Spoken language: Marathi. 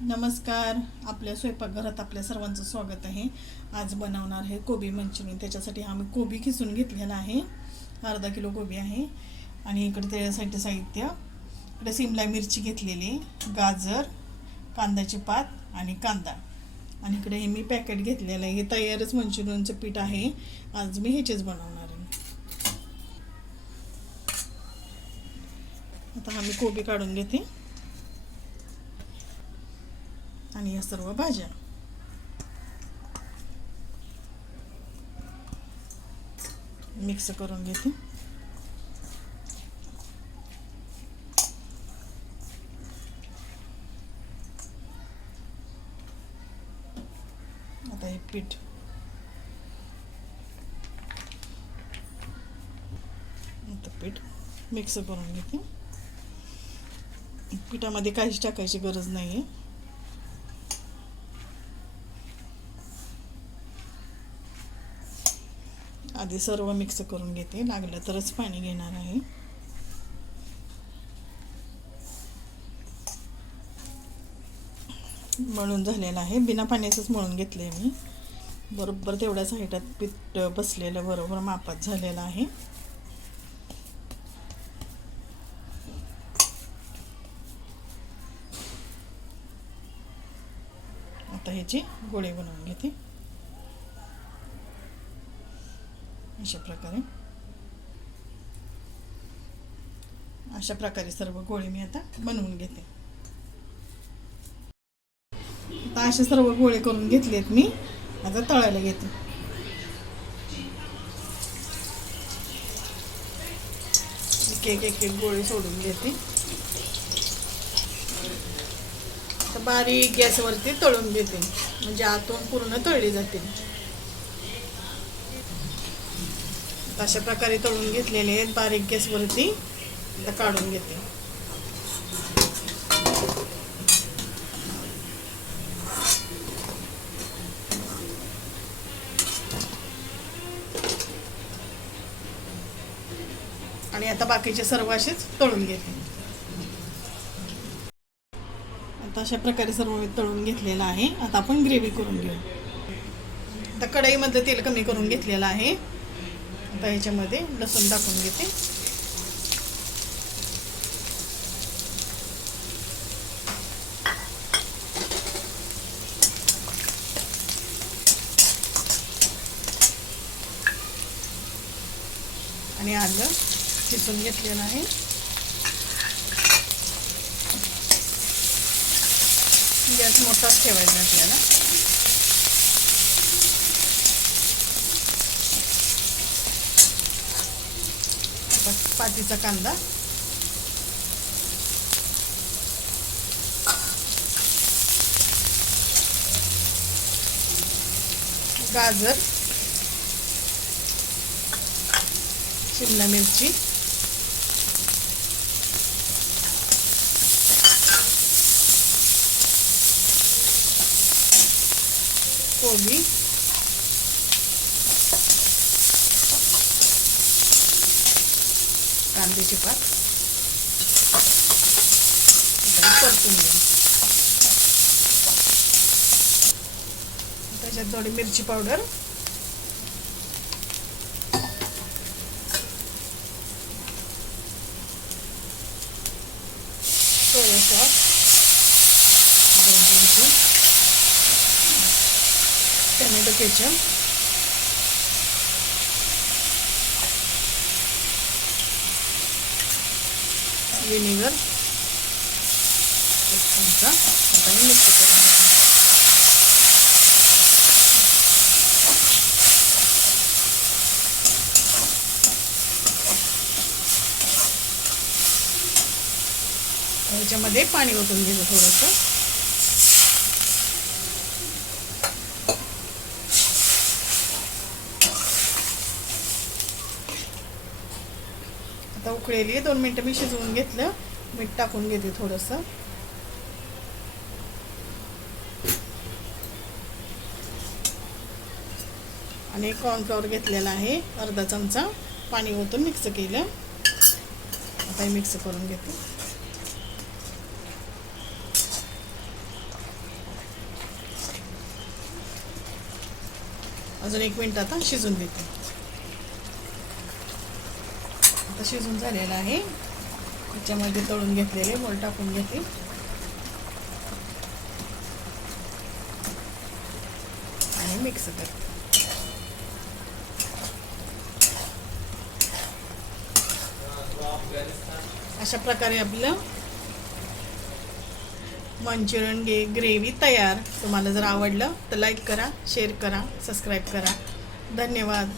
नमस्कार. आपल्या स्वयंपाकघरात आपल्या सर्वांचं स्वागत आहे. आज बनवणार आहे कोबी मंचुरियन. त्याच्यासाठी आम्ही कोबी खिसून घेतलेला आहे. अर्धा किलो कोबी आहे. आणि इकडे त्याच्यासाठी साहित्य. इकडे सिमला मिरची घेतलेली गाजर कांद्याची पात आणि कांदा. आणि इकडे हे मी पॅकेट घेतलेलं आहे. हे तयारच मंचुरियनचं पीठ आहे. आज मी ह्याचेच बनवणार आहे. आता आम्ही कोबी काढून घेते. आणि या सर्व भाज्या. मिक्स करून घेते. आता हे पीठ. आता पीठ मिक्स करून घेते. पिठामध्ये काहीच टाकायची गरज नाही आहे आधी सर्व मिक्स करून घेते. लागलं तरच पाणी घेणार आहे. मळून झालेलं आहे. बिना पाण्याचंच मळून घेतलं आहे मी. बरोबर तेवढ्याच हाईटात पीठ बसलेलं बरोबर मापात झालेलं आहे. आता ह्याची गोळी बनवून घेते. अशा प्रकारे. अशा प्रकारे सर्व गोळे मी आता बनवून घेते. आता असे सर्व गोळे करून घेतलेत मी. आता तळायला घेते. एक एक एक एक गोळे सोडून घेते. बारीक गॅसवरती तळून घेते. म्हणजे आतून पूर्ण तळली जाते. अशा प्रकारे तळून घेतलेले आहेत. बारीक गॅसवरती आता काढून घेते. आणि आता बाकीचे सर्व असेच तळून घेते. आता अशा प्रकारे सर्व मी तळून घेतलेलं आहे. आता आपण ग्रेव्ही करून घेऊ. आता कढईमधलं तेल कमी करून घेतलेलं आहे. आता ह्याच्यामध्ये लसूण टाकून घेते. आणि आलं किसून घेतलेलं आहे. गॅस मोठाच ठेवायचा आपल्याला. पातीचा कांदा. गाजर. शिमला मिरची. कोबी. कांद्याची पात. परतून घेऊ. त्याच्यात थोडी मिरची powder. Soya sauce. Tomato ketchup. Vinegar एक चमचा आता हे मिक्स करून घेऊ. याच्यामध्ये पाणी ओतून घेतो थोडंसं आता उकळेली दोन मिनटं मी शिजवून घेतलं. मीठ टाकून घेते थोडंसं. आणि कॉर्नफ्लॉवर घेतलेला आहे. अर्धा चमचा पाणी ओतून मिक्स केलं. आता मिक्स करून घेते. अजून एक मिनटं आता शिजून देते आता शिजून झालेलं आहे. त्याच्यामध्ये तळून घेतलेले मोल टाकून घेते आणि मिक्स करते. अशा प्रकारे आपलं मंचुरियन गे ग्रेव्ही तयार. तुम्हाला जर आवडलं तर लाईक करा शेअर करा सबस्क्राईब करा. धन्यवाद.